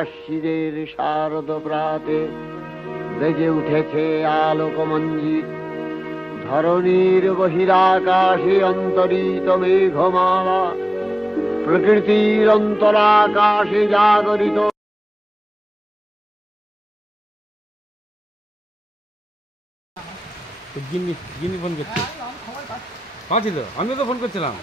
আশ্বিনের শারদ প্রাতে বেজে উঠেছে আলোকমঞ্জিত। ধরণীর বহিরাকাশে অন্তরিত মেঘমালা, প্রকৃতির অন্তরাকাশে জাগরিত। গিন্নি ফোন করছে, পাচ্ছি তো, আমিও তো ফোন করছিলাম।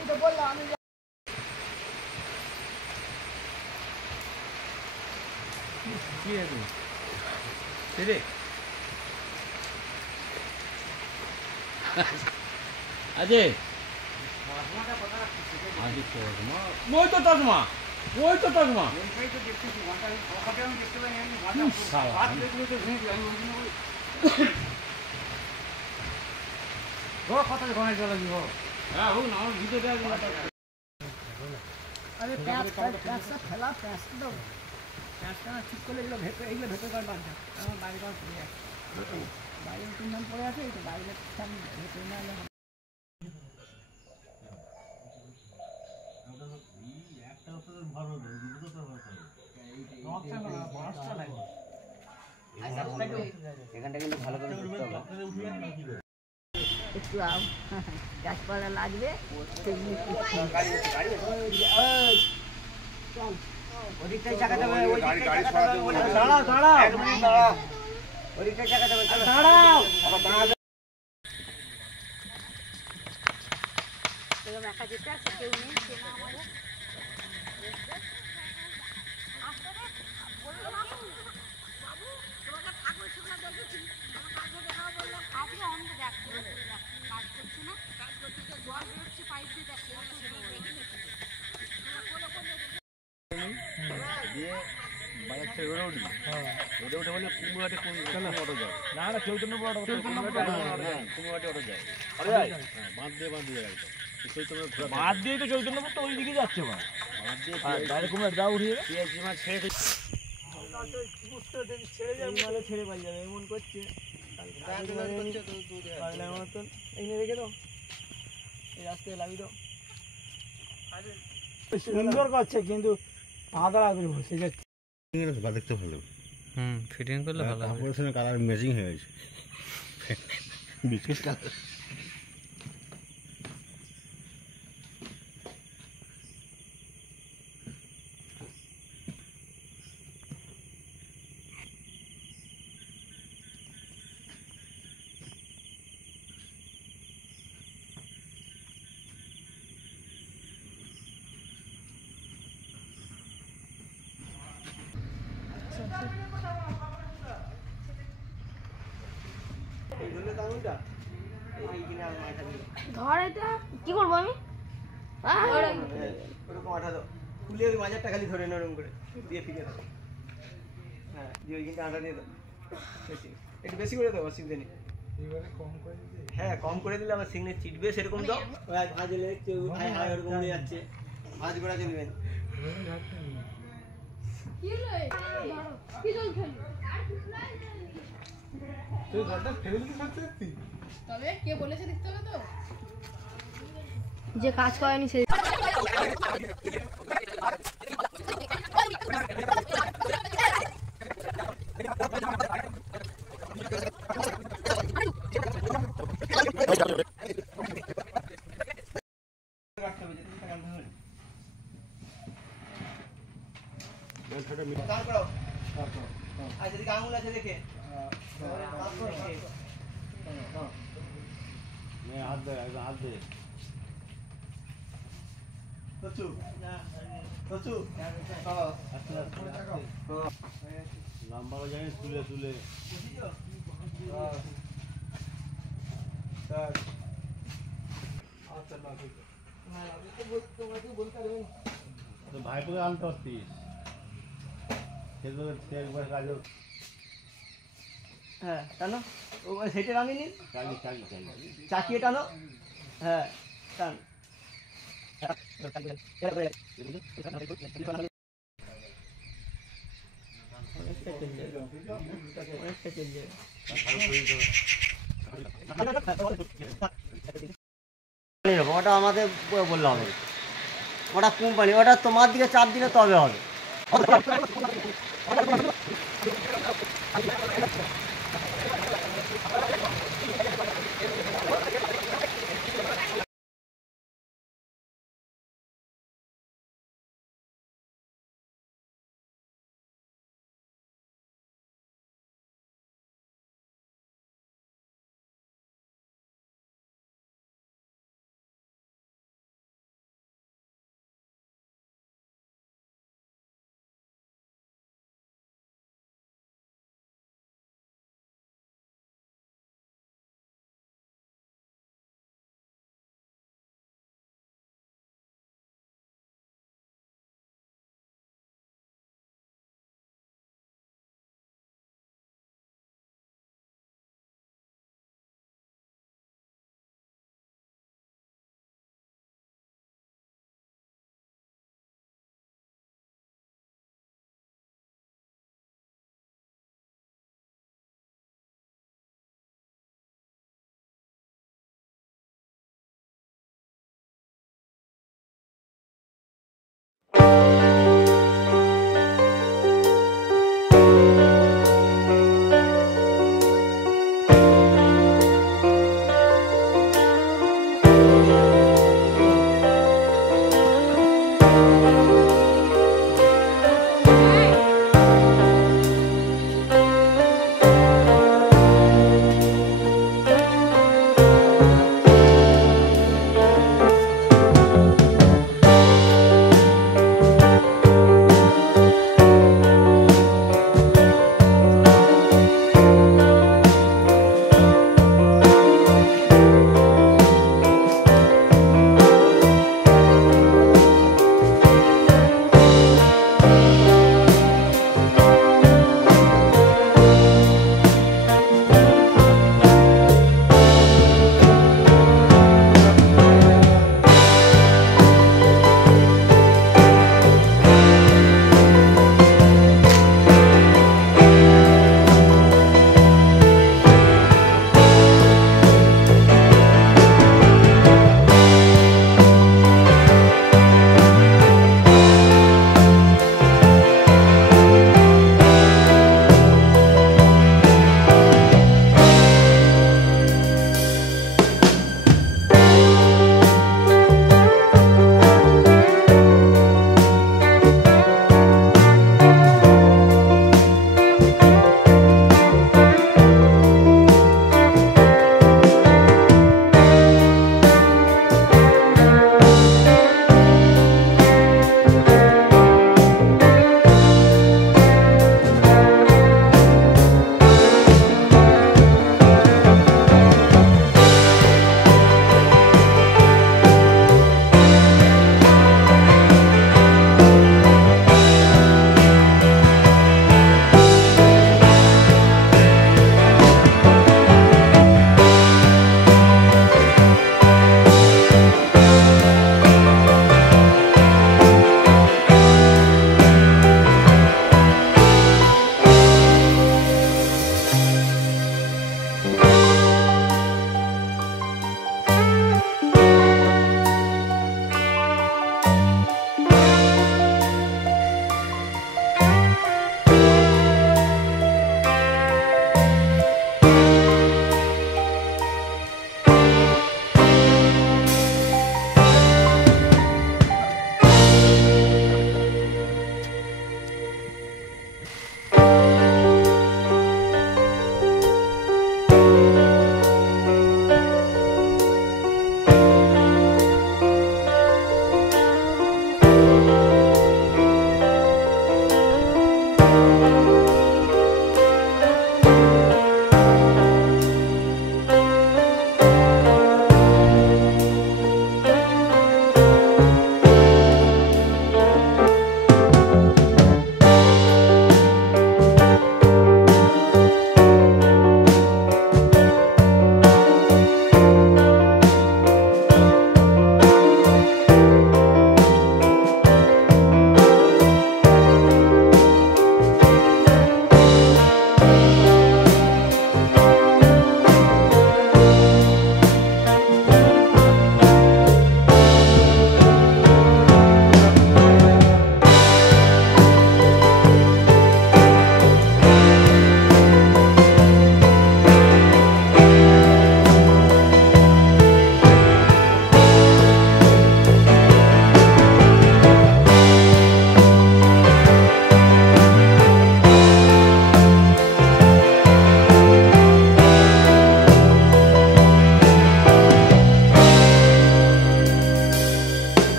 अजय ওই তো চশমা, ওই তো চশমা। কথা ঘনাই চলে দিব। হ্যাঁ হোক না, আমার ভিতরে আরে প্যাঁচটা ফেলা, প্যাঁচটা দাও, প্যাঁচটা ঠিক করলে এগুলো ভেতর করে বাদ দাও। আমার বাইরে করা পড়ে আছে, বাইরে তিন ধান পড়ে আছে, এই তো বাইরে ভেতরে না হলে এখানটা কিন্তু ভালো করে একটু গাছপালা লাগবে। ওদিকটাই চাকাতে হবে, ওদিকটাই চাকাতে হবে। দাঁড়াও দাঁড়াও, এক মিনিট দাঁড়াও, ওদিকটাই চাকাতে হবে। দাঁড়াও দেখা যেতে আছে, কেউ নেই চেনা আমাদের। বাদ দিয়ে তো চৈতন্যপুর তো ওই দিকে যাচ্ছে, ছেড়ে পাই যাবে এমন করছে। সুন্দর করছে কিন্তু আদা লাগবে বসে যাচ্ছে। দেখতে ভালো, ফিটিং করলে ভালো হবে। কাপড়ের সঙ্গে কালার ম্যাচিং হয়ে গেছে, বিশেষ কালার। ধর এটা কি করবো আমি? ওরকম আঠা দাও, খুলে ওই মাজারটা খালি ধরে নরম করে দিয়ে ফিরে দাও। হ্যাঁ দিয়ে ওইখানটা আঠা দিয়ে দাও, একটু বেশি করে দাও, অসুবিধা নেই। হ্যাঁ কম করে দিলে আবার সিগনে চিটবে, সেরকম দাও। ভাজ হলে কেউ ওরকম নিয়ে যাচ্ছে, ভাজ করা চলবে না। তবে কে বলেছে দেখতে হবে তো, যে কাজ করেনি সে। আর যদি আঙুল আছে দেখে হাত দে, হাত দে। লম্বা জানি তুলে তুলে ভাইপোকে আনতে পারতিস, হ্যাঁ টানো, সেটে নামিয়ে নিন, চাকিয়ে টানো। হ্যাঁ টান, ওটা আমাদের বললে হবে, ওটা কোম্পানি, ওটা তোমার দিকে চাপ দিলে তবে হবে।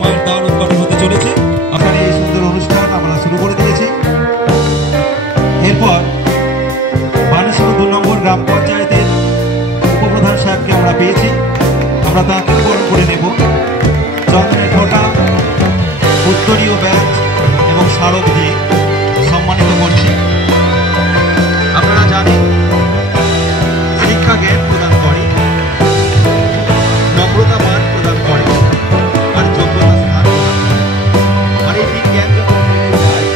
মায়ের দ্বার উদ্ঘাটন হতে চলেছে। আপনার এই সুন্দর অনুষ্ঠান আমরা শুরু করে দিয়েছি। এরপর বানেশ্বর 2 নম্বর গ্রাম পঞ্চায়েতের উপপ্রধান সাহেবকে আমরা পেয়েছি। আমরা তাকে বরণ করে নেব। চন্দনের ফোঁটা, উত্তরীয় ব্যাচ এবং স্মারক দিয়ে সম্মানিত করছি। আপনারা জানেন শিক্ষা জ্ঞান প্রদান করে, নম্রতা মান প্রদান করে, আর যোগ্যতা স্থান প্রদান করে। আর এই তিন জ্ঞান যখন মিলে যায়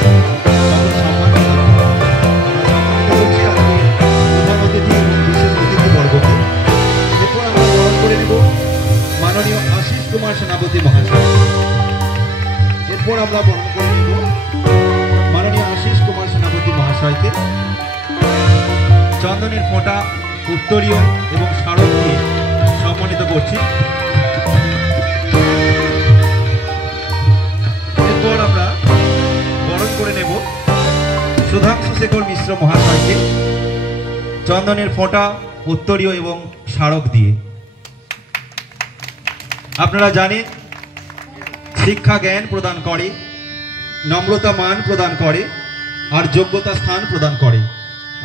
তখন সম্মান প্রদান করে। আমরা সম্মানিত করছি আজকে প্রধান অতিথি এবং বিশেষ অতিথিবর্গকে। এরপর আমরা বরণ করে নেব মাননীয় আশিস কুমার সেনাপতি মহাশয়। এরপর আমরা বরণ করে নেব মাননীয় আশিস কুমার সেনাপতি মহাশয়কে। চন্দনের ফোঁটা, উত্তরীয় এবং স্মারক দিয়ে সম্মানিত করছি। এরপর আমরা বরণ করে নেব সুধাংশু শেখর মিশ্র মহাশয়কে। চন্দনের ফোঁটা, উত্তরীয় এবং স্মারক দিয়ে। আপনারা জানেন শিক্ষা জ্ঞান প্রদান করে, নম্রতা মান প্রদান করে, আর যোগ্যতা স্থান প্রদান করে।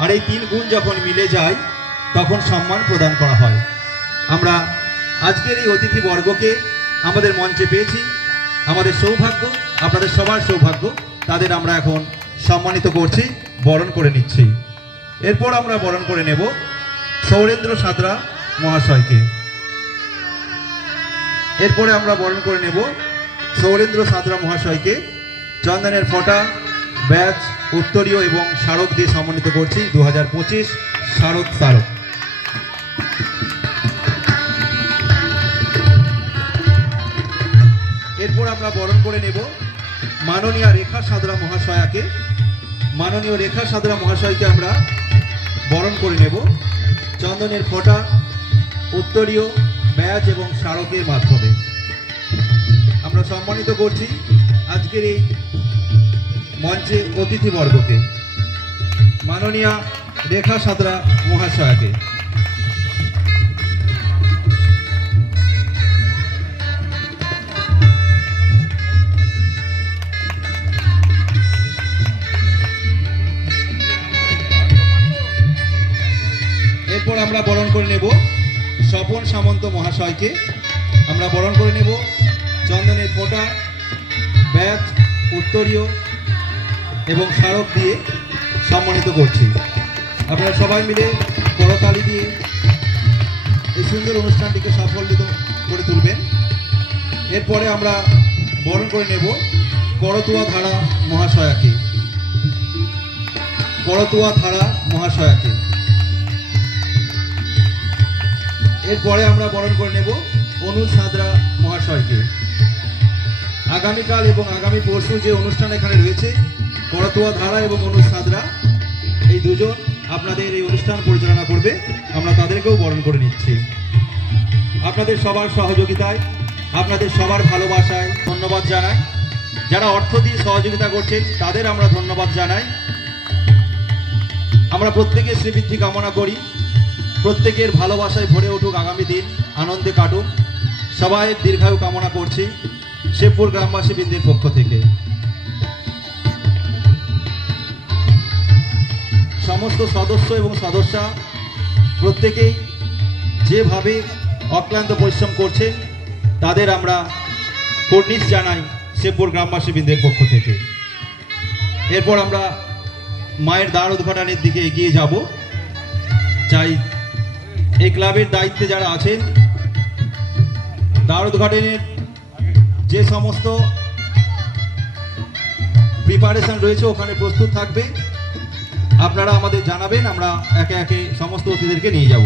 আর এই 3 গুণ যখন মিলে যায় তখন সম্মান প্রদান করা হয়। আমরা আজকের এই অতিথিবর্গকে আমাদের মঞ্চে পেয়েছি। আমাদের সৌভাগ্য, আপনাদের সবার সৌভাগ্য। তাদের আমরা এখন সম্মানিত করছি, বরণ করে নিচ্ছি। এরপর আমরা বরণ করে নেব সৌরেন্দ্র সাঁতরা মহাশয়কে। এরপরে আমরা বরণ করে নেব সৌরেন্দ্র সাঁতরা মহাশয়কে। চন্দনের ফোঁটা, ব্যাচ, উত্তরীয় এবং স্মারক দিয়ে সম্মানিত করছি। 2025 স্মারক স্মারক। এরপর আমরা বরণ করে নেব মাননীয় রেখা সাঁতরা মহাশয়াকে। মাননীয় রেখা সাঁতরা মহাশয়কে আমরা বরণ করে নেব চন্দনের ফোঁটা, উত্তরীয়, ব্যাচ এবং স্মারকের মাধ্যমে। আমরা সম্মানিত করছি আজকের এই মঞ্চে অতিথিবর্গকে। মাননীয়া রেখা সাঁতরা মহাশয়াকে। এরপর আমরা বরণ করে নেব স্বপন সামন্ত মহাশয়কে। আমরা বরণ করে নেব চন্দনের ফোঁটা, ব্যাচ, উত্তরীয় এবং স্মারক দিয়ে সম্মানিত করছি। আপনারা সবাই মিলে করতালি দিয়ে এই সুন্দর অনুষ্ঠানটিকে সাফল্যিত করে তুলবেন। এরপরে আমরা বরণ করে নেব করতুয়া ধারা মহাশয়াকে। করতুয়া ধারা মহাশয়াকে। এরপরে আমরা বরণ করে নেব অনুজ সাঁতরা মহাশয়কে। আগামীকাল এবং আগামী পরশু যে অনুষ্ঠান এখানে রয়েছে, করতুয়া ধারা এবং অনুজ সাঁতরা এই দুজন আপনাদের এই অনুষ্ঠান পরিচালনা করবে। আমরা তাদেরকেও বরণ করে নিচ্ছি। আপনাদের সবার সহযোগিতায়, আপনাদের সবার ভালোবাসায় ধন্যবাদ জানাই। যারা অর্থ দিয়ে সহযোগিতা করছেন তাদের আমরা ধন্যবাদ জানাই। আমরা প্রত্যেকের শ্রীবৃদ্ধি কামনা করি, প্রত্যেকের ভালোবাসায় ভরে উঠুক আগামী দিন, আনন্দে কাটুক। সবাই দীর্ঘায়ু কামনা করছি শেবপুর গ্রামবাসী বৃন্দের পক্ষ থেকে। সমস্ত সদস্য এবং সদস্যা প্রত্যেকেই যেভাবে অক্লান্ত পরিশ্রম করছেন তাদের আমরা কর্নিশ জানাই শেবপুর গ্রামবাসী বৃন্দের পক্ষ থেকে। এরপর আমরা মায়ের দ্বার উদ্ঘাটনের দিকে এগিয়ে যাব। চাই এই ক্লাবের দায়িত্বে যারা আছেন, দ্বার উদ্ঘাটনের যে সমস্ত প্রিপারেশন রয়েছে ওখানে প্রস্তুত থাকবে। আপনারা আমাদের জানাবেন, আমরা একে একে সমস্ত অতিথিদেরকে নিয়ে যাব।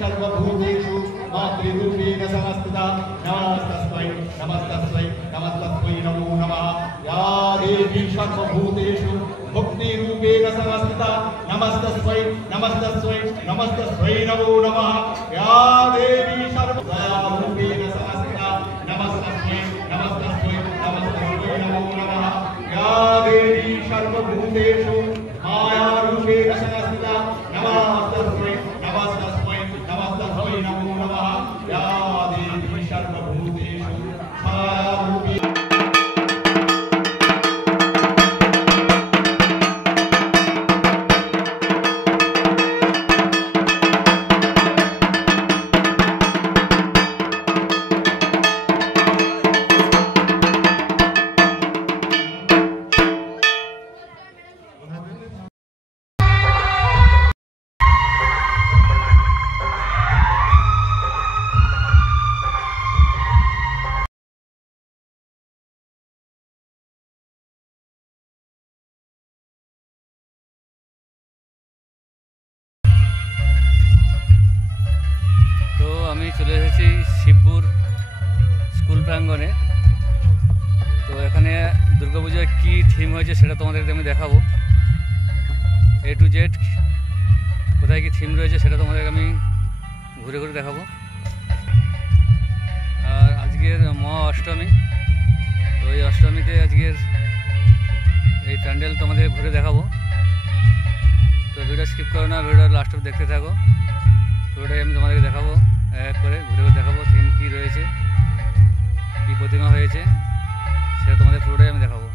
सर्वभूतेषु मातृरूपेण समस्थिता नमस्तस्मै नमस्तस्मै नमस्तस्मै नमो नमः या देवी सर्वभूतेषु भक्तिरूपेण समस्थिता नमस्तस्मै नमस्तस्मै नमस्तस्मै नमो नमः या देवी सर्वरूपेण समस्थिता नमस्तस्मै नमस्तस्मै नमस्तस्मै नमो नमः या देवी सर्वभूतेषु मायारूपेण समस्थिता नमस्तस्मै नमस्तस्मै नमस्तस्मै नमो नमः या देवी सर्वभूतेषु मायारूपेण আমি চলে এসেছি শিবপুর স্কুল প্রাঙ্গণে। তো এখানে দুর্গাপূজার কী থিম হয়েছে সেটা তোমাদেরকে আমি দেখাবো। A to Z কোথায় কী থিম রয়েছে সেটা তোমাদেরকে আমি ঘুরে ঘুরে দেখাবো। আর আজকের মহা অষ্টমী, তো এই অষ্টমীতে আজকের এই প্যান্ডেল তোমাদের ঘুরে দেখাবো। তো ভিডিও স্কিপ করো না, ভিডিও লাস্ট অব দেখতে থাকো। পুরোটাই আমি তোমাদেরকে দেখাবো, এক করে ঘুরে ঘুরে দেখাবো থিম কী রয়েছে, কী প্রতিমা হয়েছে সেটা তোমাদের পুরোটাই আমি দেখাবো।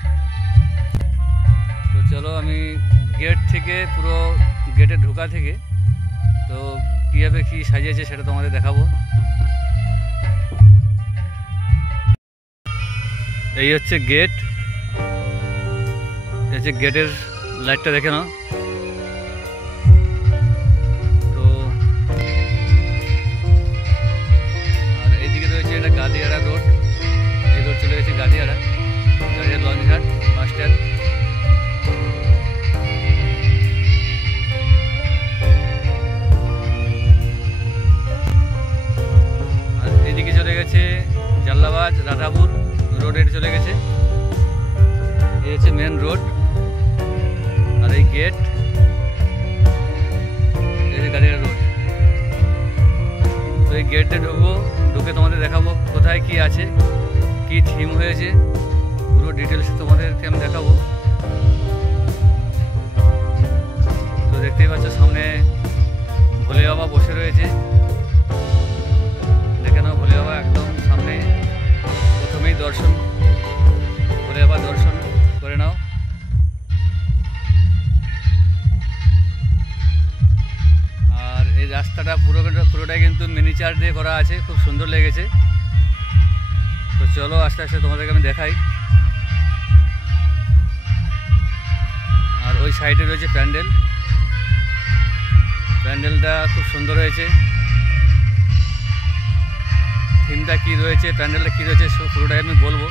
তো চলো আমি গেট থেকে পুরো গেটে ঢোকা থেকে তো কীভাবে কী সাজিয়েছে সেটা তোমাদের দেখাবো। এই হচ্ছে গেট, এই হচ্ছে গেটের লাইটটা দেখে নাও। গাদিয়াড়া রোড, এই রোড চলে গেছে গাদিয়াড়া, গাড়িয়া লঞ্চঘাট বাস স্ট্যান্ড। আর এইদিকে চলে গেছে জাল্লাবাজ রাধাপুর রোড, এটি চলে গেছে। এই হচ্ছে মেন রোড, আর এই গেট, এই যে গাদিয়াড়া রোড। তো এই গেটে ঢুকবো, ঢুকে তোমাদের দেখাবো কোথায় কি আছে, কি থিম হয়েছে, পুরো ডিটেলস তোমাদেরকে আমি দেখাবো। তো দেখতেই পাচ্ছ সামনে ভোলে বাবা বসে রয়েছে, দেখে নাও ভোলে বাবা একদম সামনে। প্রথমেই দর্শন, ভোলে বাবা দর্শন করে নাও। আর এই রাস্তাটা পুরোটাই কিন্তু মিনিচার দিয়ে করা আছে, খুব সুন্দর লেগেছে। তো চলো আস্তে আস্তে তোমাদেরকে আমি দেখাই। আর ওই সাইডে রয়েছে প্যান্ডেল, প্যান্ডেলটা খুব সুন্দর হয়েছে। থিমটা কী রয়েছে, প্যান্ডেলটা কী রয়েছে পুরোটাই আমি বলবো।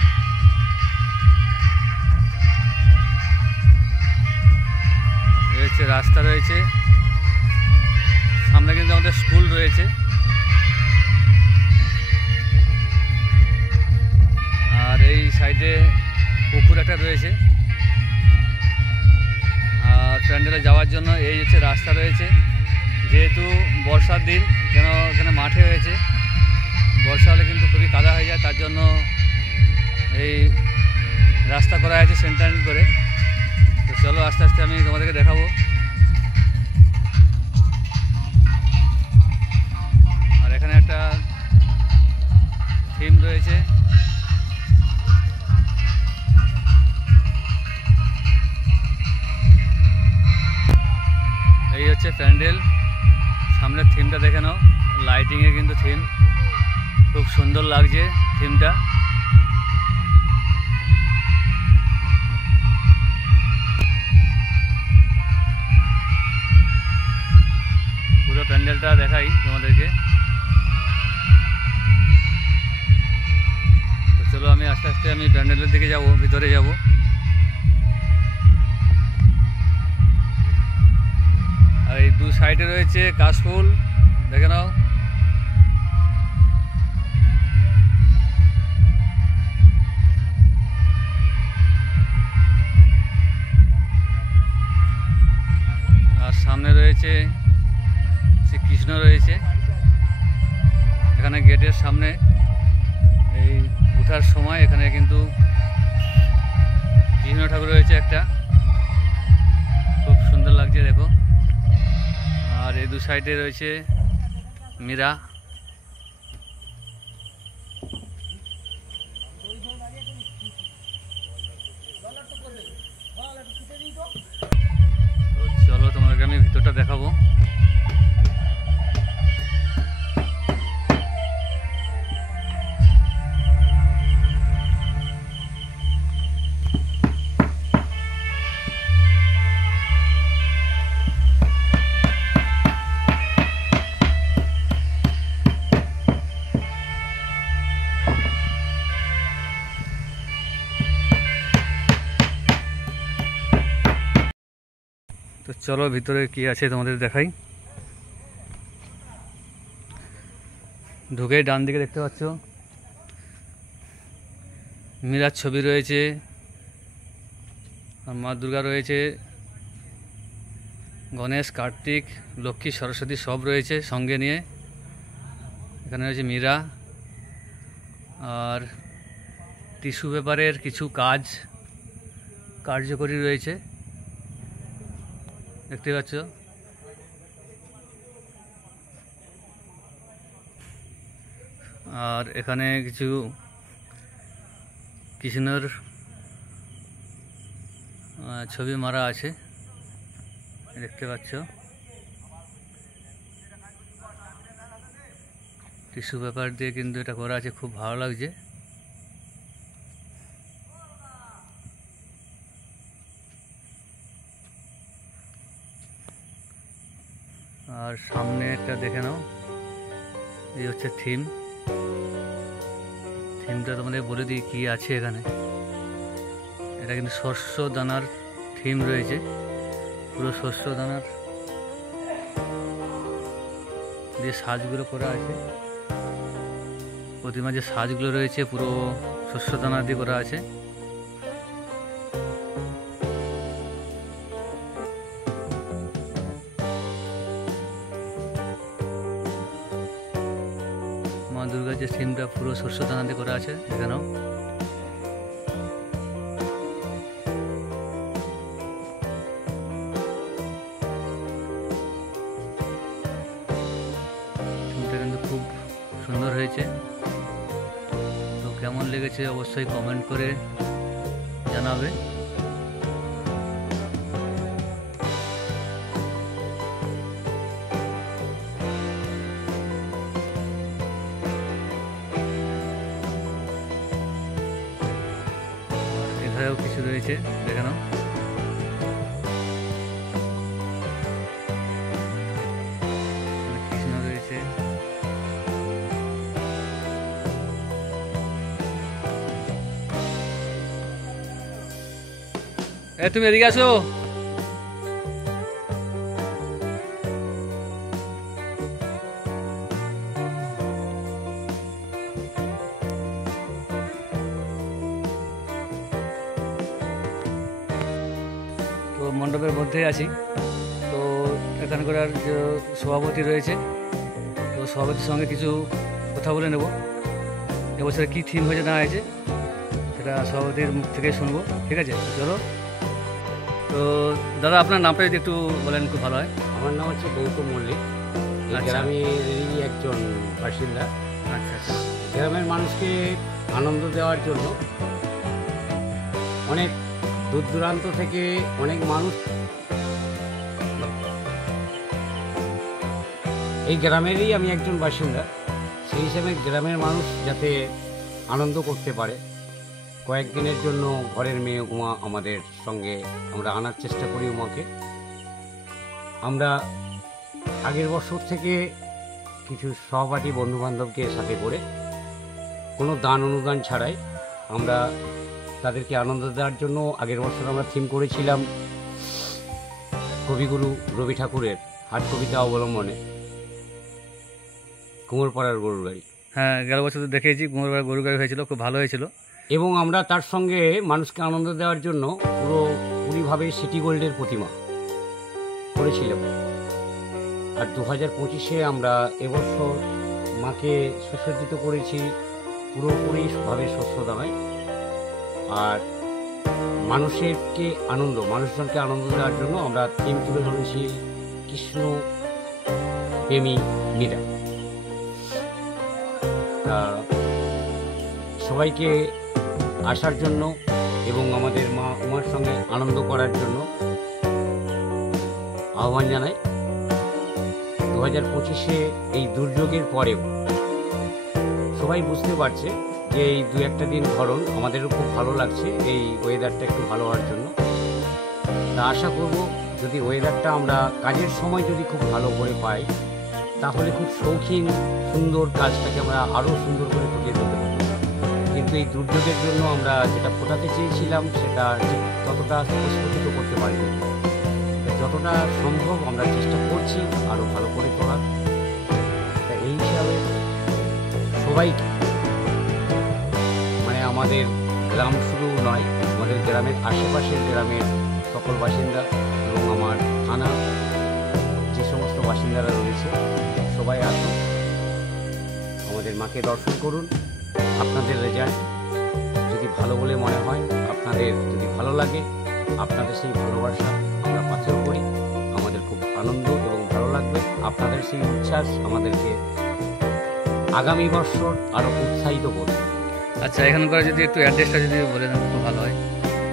এই হচ্ছে রাস্তা রয়েছে, সামনে কিন্তু আমাদের স্কুল রয়েছে। আর এই সাইডে পুকুর একটা রয়েছে। আর প্যান্ডেলে যাওয়ার জন্য এই হচ্ছে রাস্তা রয়েছে। যেহেতু বর্ষার দিন, কেন এখানে মাঠে হয়েছে, বর্ষা হলে কিন্তু খুবই কাদা হয়ে যায়, তার জন্য এই রাস্তা করা হয়েছে সেন্টারিং করে। তো চলো আস্তে আস্তে আমি তোমাদেরকে দেখাবো। আর এখানে একটা থিম রয়েছে, এই হচ্ছে প্যান্ডেল। সামনের থিমটা দেখে নাও, লাইটিংয়ে কিন্তু থিম খুব সুন্দর লাগছে থিমটা। পুরো প্যান্ডেল প্যান্ডেলটা দেখাই তোমাদেরকে। তো চলো আমি আস্তে আস্তে আমি প্যান্ডেলের দিকে যাব, ভিতরে যাব। আর এই দু সাইডে রয়েছে কাশফুল, দেখে নাও। আর সামনে রয়েছে শ্রীকৃষ্ণ রয়েছে। এখানে গেটের সামনে এই ওঠার সময় এখানে কিন্তু কৃষ্ণ ঠাকুর রয়েছে একটা, খুব সুন্দর লাগছে দেখো। আর এই দু সাইডে রয়েছে মীরা। তো চলো তোমাদেরকে আমি ভিতরটা দেখাবো। তো চলো ভিতরে কি আছে তোমাদের দেখাই। ঢুকেই ডান দিকে দেখতে পাচ্ছ মীরার ছবি রয়েছে, আর মা দুর্গা রয়েছে, গণেশ, কার্তিক, লক্ষ্মী, সরস্বতী সব রয়েছে সঙ্গে নিয়ে। এখানে রয়েছে মীরা। আর টিস্যু পেপারের কিছু কার্যকরী রয়েছে, দেখতে পাচ্ছ। আর এখানে কিছু কৃষ্ণর ছবি মারা আছে, দেখতে পাচ্ছ। টিস্যু পেপার দিয়ে কিন্তু এটা করা আছে, খুব ভালো লাগছে। আর সামনে একটা দেখে নাও, এই হচ্ছে থিমটা তোমাদের বলে দিই কি আছে এখানে। এটা কিন্তু শস্য দানার থিম রয়েছে, পুরো শস্য দানার যে সাজগুলো করা আছে, প্রতিমা যে সাজগুলো রয়েছে পুরো শস্য দানা দিয়ে করা আছে। মা দুর্গার যে থিমটা পুরো শস্য দানা দিয়ে করা আছে, এখানেও থিমটা কিন্তু খুব সুন্দর হয়েছে। তো কেমন লেগেছে অবশ্যই কমেন্ট করে জানাবে। এখানেও কিছু রয়েছে, দেখে নাও। কৃষ্ণ রয়েছে, তুমি এদিকে আসো। তো মণ্ডপের মধ্যেই আছি। তো এখানকার যে সভাপতি রয়েছে, তো সভাপতির সঙ্গে কিছু কথা বলে নেব। এবছরে কী থিম হয়েছে না হয়েছে সেটা সভাপতির মুখ থেকে শুনবো, ঠিক আছে? চলো। তো দাদা আপনার নামটা যদি একটু বলেন খুব ভালো হয়। আমার নাম হচ্ছে গৌতম মল্লিক, এই আচ্ছা। গ্রামেরই একজন বাসিন্দা। আচ্ছা আচ্ছা। গ্রামের মানুষকে আনন্দ দেওয়ার জন্য অনেক দূর দূরান্ত থেকে অনেক মানুষ এই গ্রামেরই আমি একজন বাসিন্দা, সেই হিসাবে গ্রামের মানুষ যাতে আনন্দ করতে পারে, কয়েকদিনের জন্য ঘরের মেয়ে উমা আমাদের সঙ্গে আমরা আনার চেষ্টা করি। উমাকে আমরা আগের বছর থেকে কিছু সহপাঠী বন্ধুবান্ধবকে সাথে করে কোনো দান অনুদান ছাড়াই আমরা তাদেরকে আনন্দ দেওয়ার জন্য আগের বছর আমরা থিম করেছিলাম কবিগুরু রবি ঠাকুরের হাট কবিতা অবলম্বনে কুমোরপাড়ার গরুর গাড়ি। হ্যাঁ, গেল বছর তো দেখেছি কুমোরপাড়ার গরু গাড়ি হয়েছিল, খুব ভালো হয়েছিল। এবং আমরা তার সঙ্গে মানুষকে আনন্দ দেওয়ার জন্য পুরোপুরিভাবে সিটি গোল্ডের প্রতিমা করেছিলাম। আর 2025-এ আমরা এবছর মাকে সুসজ্জিত করেছি পুরোপুরিভাবে শস্য দানায়। আর মানুষজনকে আনন্দ দেওয়ার জন্য আমরা থিম তুলে ধরেছি কৃষ্ণ প্রেমী মীরা। তা সবাইকে আসার জন্য এবং আমাদের মা উমার সঙ্গে আনন্দ করার জন্য আহ্বান জানাই। 2025-এ এই দুর্যোগের পরেও সবাই বুঝতে পারছে যে এই 2-1 দিন ধরন আমাদেরও খুব ভালো লাগছে এই ওয়েদারটা একটু ভালো হওয়ার জন্য। তা আশা করব যদি ওয়েদারটা আমরা কাজের সময় যদি খুব ভালো করে পাই তাহলে খুব শৌখিন সুন্দর কাজটাকে আমরা আরও সুন্দর করে ফুটিয়ে তুলতে পারব। কিন্তু এই দুর্যোগের জন্য আমরা যেটা ফোটাতে চেয়েছিলাম সেটা ঠিক ততটা স্পষ্ট করতে পারিনি। যতটা সম্ভব আমরা চেষ্টা করছি আরও ভালো করে করার। তা এই হিসাবে সবাইকে মানে আমাদের গ্রাম শুধু নয়, আমাদের গ্রামের আশেপাশের গ্রামের সকল বাসিন্দা এবং আমার থানা যে সমস্ত বাসিন্দারা রয়েছে সবাই আসুন, আমাদের মাকে দর্শন করুন। আপনাদের রেজাল্ট যদি ভালো বলে মনে হয়, আপনাদের যদি ভালো লাগে, আপনাদের সেই ভালোবাসা আমরা পাথেয় করি, আমাদের খুব আনন্দ এবং ভালো লাগবে। আপনাদের সেই উচ্ছ্বাস আমাদেরকে আগামী বছর আরও উৎসাহিত করবে। আচ্ছা, এখানকার যদি একটু অ্যাড্রেসটা যদি বলে দেন খুব ভালো হয়।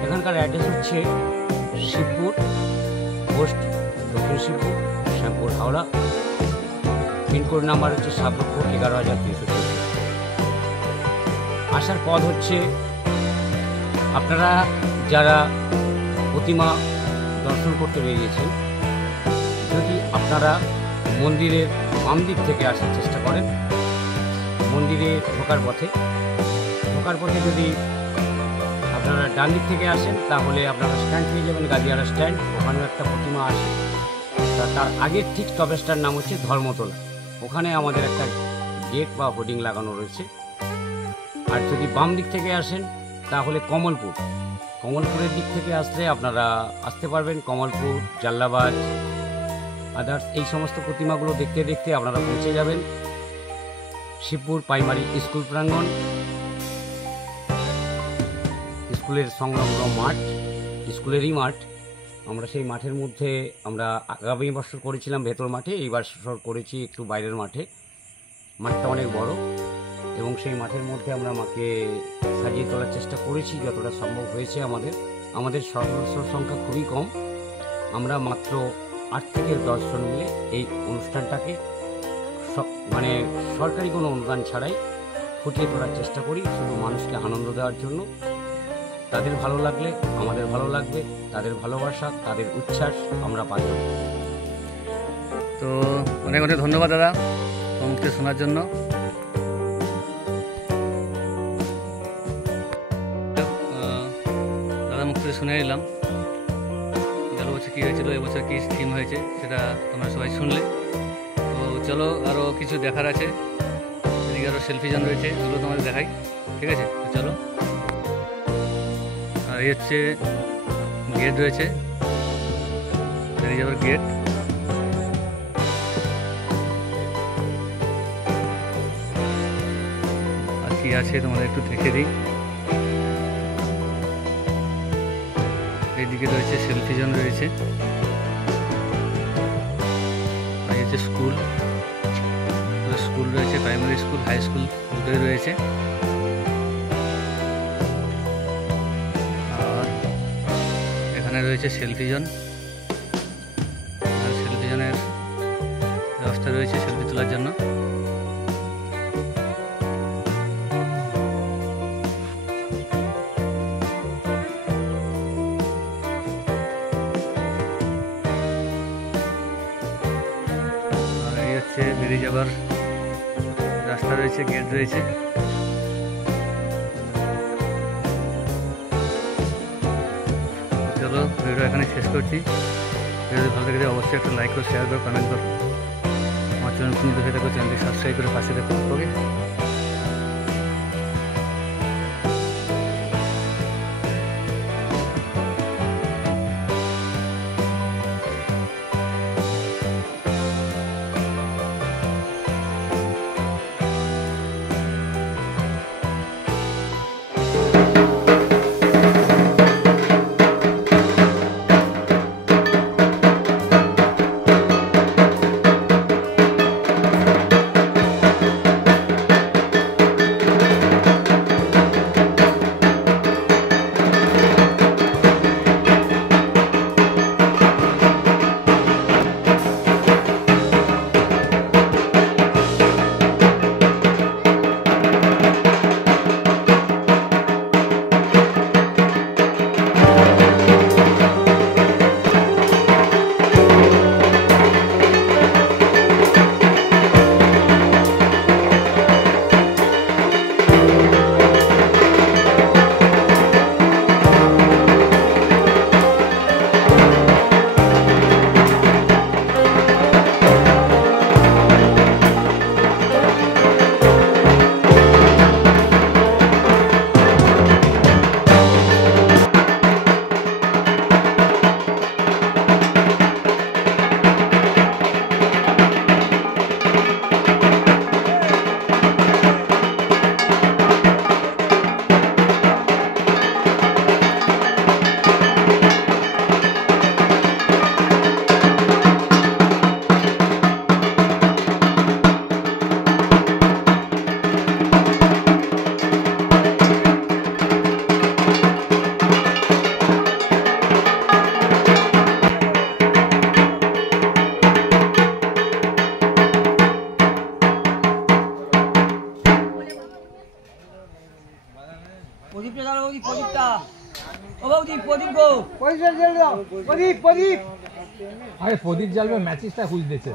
এখানকার অ্যাড্রেস হচ্ছে শিবপুর পোস্ট, দক্ষিণ শিবপুর, শ্যামপুর, হাওড়া। পিনকোড নাম্বার হচ্ছে 7,11,314। আসার পথ হচ্ছে আপনারা যারা প্রতিমা দর্শন করতে বেরিয়েছেন, যদি আপনারা মন্দিরের বাম দিক থেকে আসার চেষ্টা করেন, মন্দিরে ঢোকার পথে যদি আপনারা ডান দিক থেকে আসেন তাহলে আপনারা স্ট্যান্ড পেয়ে যাবেন, গাদিয়ারা স্ট্যান্ড। ওখানেও একটা প্রতিমা আছে। তার আগের ঠিক স্টপেজটার নাম হচ্ছে ধর্মতলা। ওখানে আমাদের একটা গেট বা হোর্ডিং লাগানো রয়েছে। আর যদি বাম দিক থেকে আসেন তাহলে কমলপুরের দিক থেকে আসলে আপনারা আসতে পারবেন। কমলপুর, জাল্লাবাদ, আদার্স এই সমস্ত প্রতিমাগুলো দেখতে দেখতে আপনারা পৌঁছে যাবেন শিবপুর প্রাইমারি স্কুল প্রাঙ্গণ। স্কুলের সংলগ্ন মাঠ, স্কুলেরই মাঠ। আমরা সেই মাঠের মধ্যে আমরা আগামী বছর করেছিলাম ভেতর মাঠে, এই বছর করেছি একটু বাইরের মাঠে। মাঠটা অনেক বড় এবং সেই মাঠের মধ্যে আমরা মাকে সাজিয়ে তোলার চেষ্টা করেছি যতটা সম্ভব হয়েছে। আমাদের সদস্য সংখ্যা খুবই কম। আমরা মাত্র 8 থেকে 10 জন মিলে এই অনুষ্ঠানটাকে মানে সরকারি কোনো অনুদান ছাড়াই ফুটিয়ে তোলার চেষ্টা করি, শুধু মানুষকে আনন্দ দেওয়ার জন্য। তাদের ভালো লাগলে আমাদের ভালো লাগবে, তাদের ভালোবাসা, তাদের উচ্ছ্বাস আমরা পাই। তো অনেক অনেক ধন্যবাদ দাদা মুখে শোনার জন্য। দাদা মুখ থেকে শুনে নিলাম গেল বছর কী হয়েছিল, এবছর কী থিম হয়েছে সেটা তোমরা সবাই শুনলে। তো চলো, আরও কিছু দেখার আছে, এদিকে আরও সেলফি জোন রয়েছে, ওগুলো তোমাদের দেখাই। ঠিক আছে, তো চলো। আর এই হচ্ছে গেট রয়েছে, বেরিয়ে যাওয়ার গেট। আর কি আছে তোমাদের একটু দেখে দিই। এইদিকে রয়েছে সেলফি জোন রয়েছে। আর হচ্ছে স্কুল রয়েছে, প্রাইমারি স্কুল, হাই স্কুল দুটোই রয়েছে। আর এখানে রয়েছে সেলফি জোন, আর সেলফি জোনের ব্যবস্থা রয়েছে সেলফি তোলার জন্য। বেরিয়ে যাবার রাস্তা রয়েছে, গেট রয়েছে। চলো ভিডিও এখানে শেষ করছি। ভিডিও ভালো লাগে অবশ্যই একটা লাইক করো, শেয়ার করো, কমেন্ট করো। আমার চ্যানেল নিয়ে হয়ে থাকো, চ্যানেলটি সাবস্ক্রাইব করে পাশে দেখো। ওকে। প্রদীপটা দাও বৌদি, প্রদীপটা। ও বৌদি, প্রদীপ গো, প্রদীপটা জ্বালিয়ে দাও। প্রদীপ, প্রদীপ। আরে প্রদীপ জ্বালবে, ম্যাচিসটা খুঁজতেছে।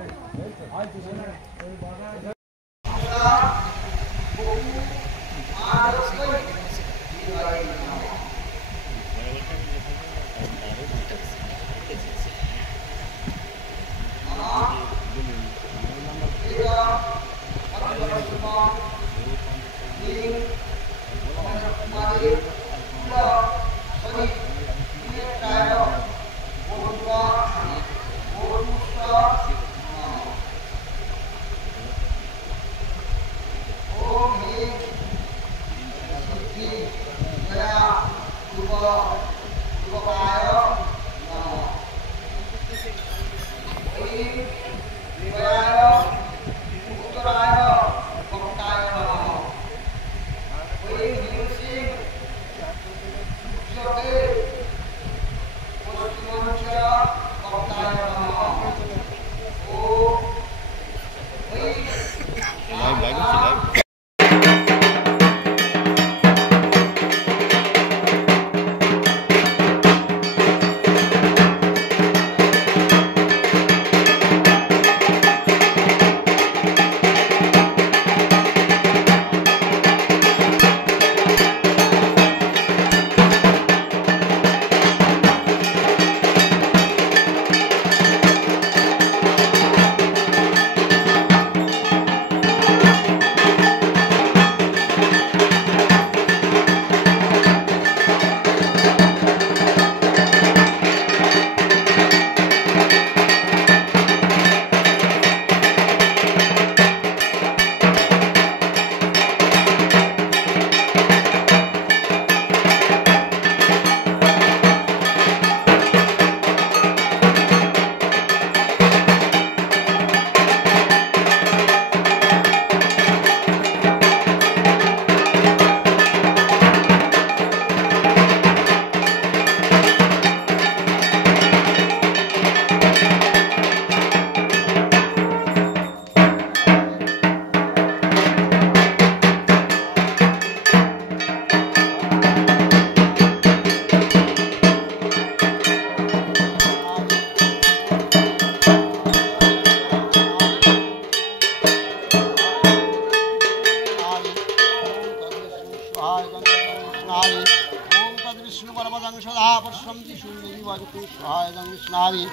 तद्विष्णुपरपदं सदा पश्यन्ति सूर्यदेवी वाजते स्वाहायदं विष्णावि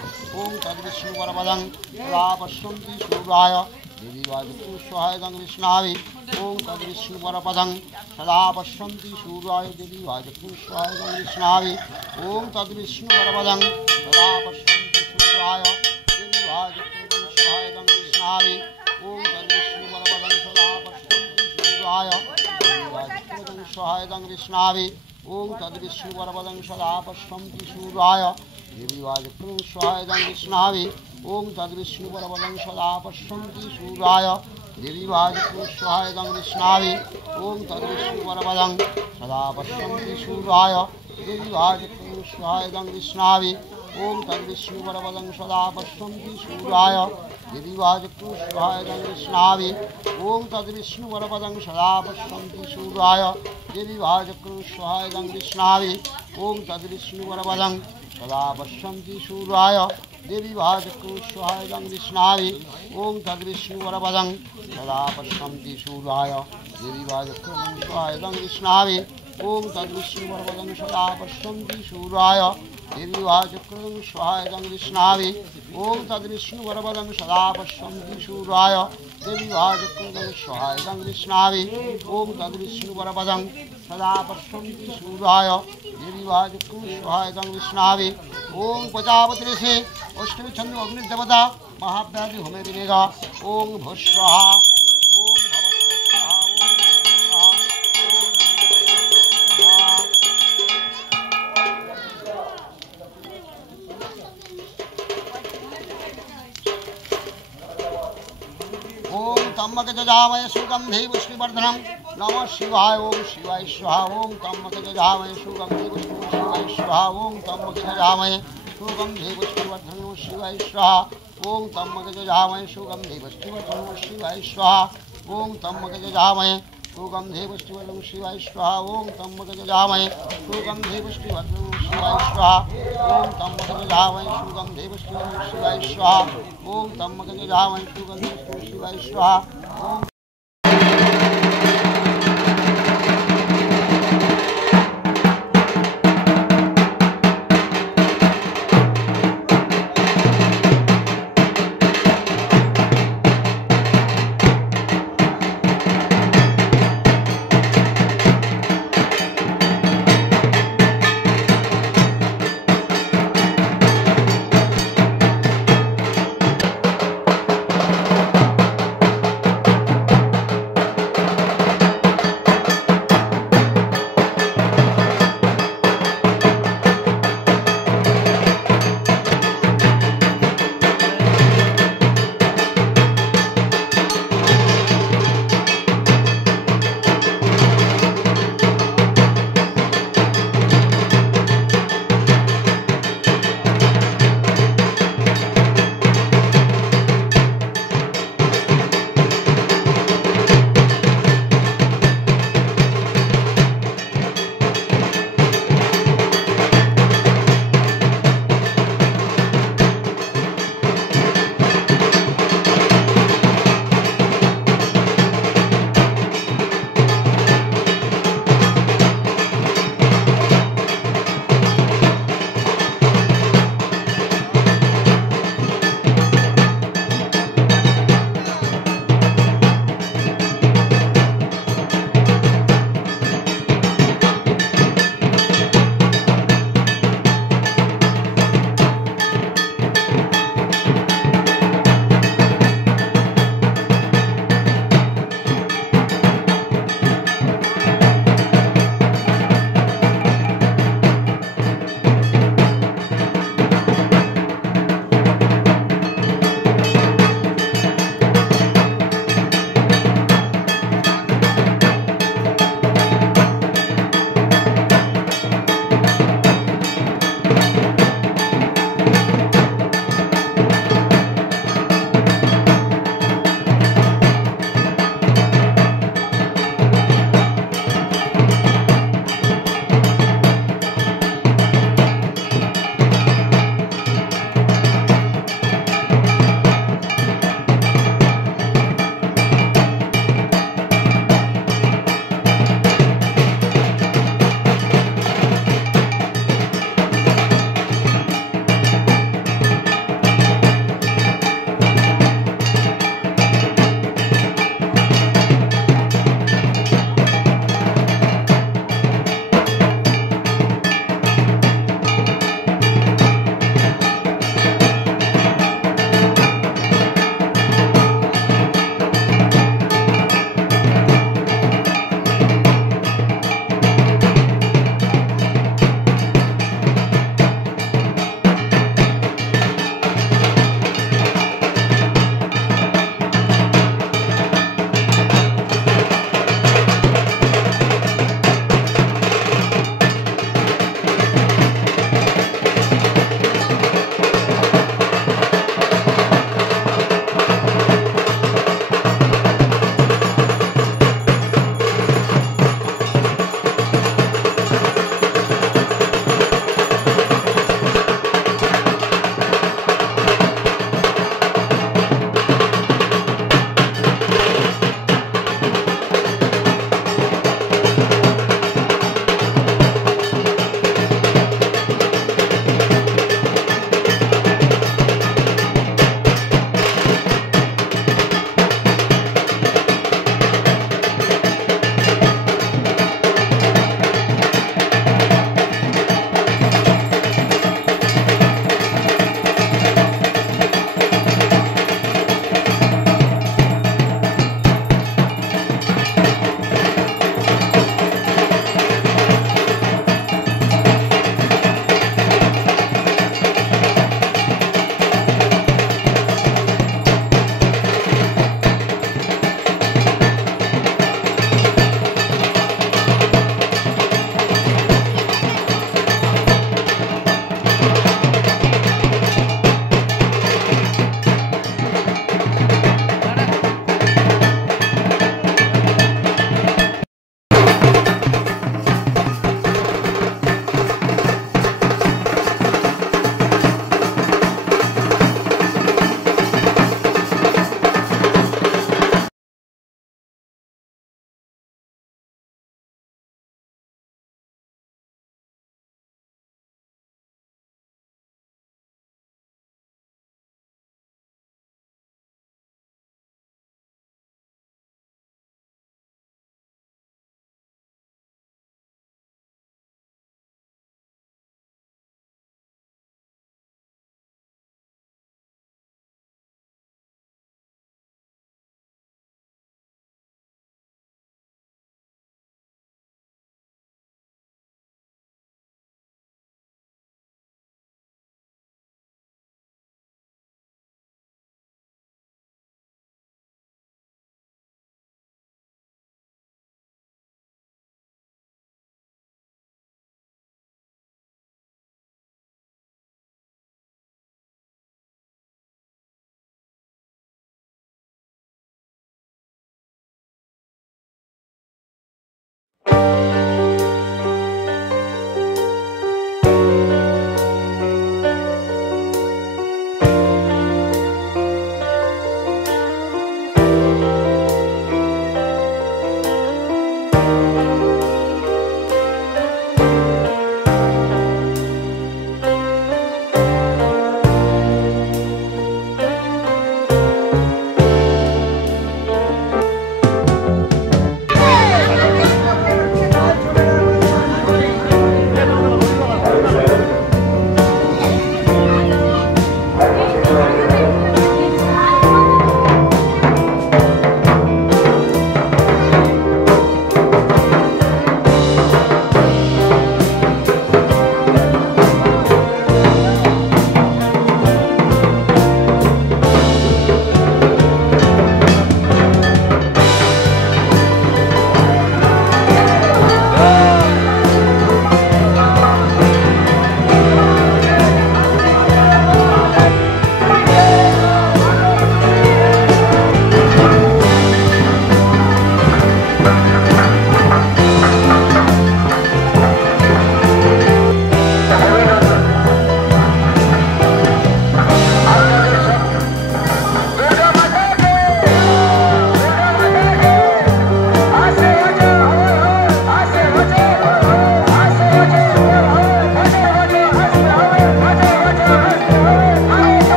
ॐ तद्विष्णुपरपदं सदा पश्यन्ति सूर्याय देवी वाजते स्वाहायदं विष्णावि ॐ तद्विष्णुपरपदं सदा पश्यन्ति सूर्याय देवी वाजते स्वाहायदं विष्णावि ॐ तद्विष्णुपरपदं सदा पश्यन्ति सूर्याय देवी वाजते स्वाहायदं विष्णावि ॐ तद्विष्णुपरपदं सदा पश्यन्ति सूर्याय स्वाहायदं विष्णावि ॐ तद्विष्णुपरपदं सदा पश्यन्ति सूर्याय देवी वाजते स्वाहायदं विष्णावि ॐ तद्विष्णुपरपदं सदा पश्यन्ति सूर्याय देवी वाजते स्वाहायदं विष्णावि ॐ तद्विष्णुपरपदं सदा पश्यन्ति सूर्याय देवी वाजते स्वाहायदं विष्णावि ॐ तद्विष्णुपरपदं सदा पश्यन्ति सूर्याय देवी वाजते स्वाहायदं विष्णावि ॐ तद्विष्णुपरपदं सदा पश्यन्ति सूर्याय देवी वाजते स्वाहायदं विष्णावि ॐ तद्विष्णुपरपदं सदा पश्यन्ति सूर्याय देवी वाजते स्वाहायदं विष्णावि ॐ तद्विष्णुपरपदं सदा पश्यन्ति सूर्याय देवी वाजते स्वाहायदं विष्णावि ॐ तद्विष्णुपरपदं सदा पश्यन्ति सूर्याय देवी वाजते स्वाहायदं विष्णावि ॐ तद्विष्णुपरपदं सदा पश्यन्ति सूर्याय देवी वाजते स्वाहायदं विष्णावि ॐ तद्विष्णुपरपदं सदा पश्यन्ति सूर्याय देवी वाजते स्वाहायदं विष्णावि ॐ प्रजापति ऋषि अष्टमी चंद्र अग्निदेवता महाव्याधि होमे विनेगा ॐ भस्वाहा ॐ भवस्वाहा ॐ तम्मकजजामय सुगन्धे पुष्टिवर्धनं नमः शिवाय ॐ शिवाय स्वाहा ॐ तम्मकजजामय सुगन्धे शिवाय स्वाहा ॐ तम्मकजजामय सुगन्धे पुष्टिवर्धनं शिवाय स्वाहा ॐ तम्मकजजामय सुगन्धे पुष्टिवर्धनं शिवाय स्वाहा ॐ तम्मकजजामय सुगन्धे पुष्टिवर्धनं शिवाय स्वाहा ॐ तम्मकजजामय सुगन्धे पुष्टिवर्धनं शिवाय स्वाहा ॐ तम्मकजजामय सुगन्धे पुष्टिवर्धनं शिवाय स्वाहा ॐ तम्मकजजामय सुगन्धे पुष्टिवर्धनं शिवाय स्वाहा ॐ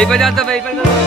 এই পাশে আসতে হবে, এই পাশে আসতে হবে।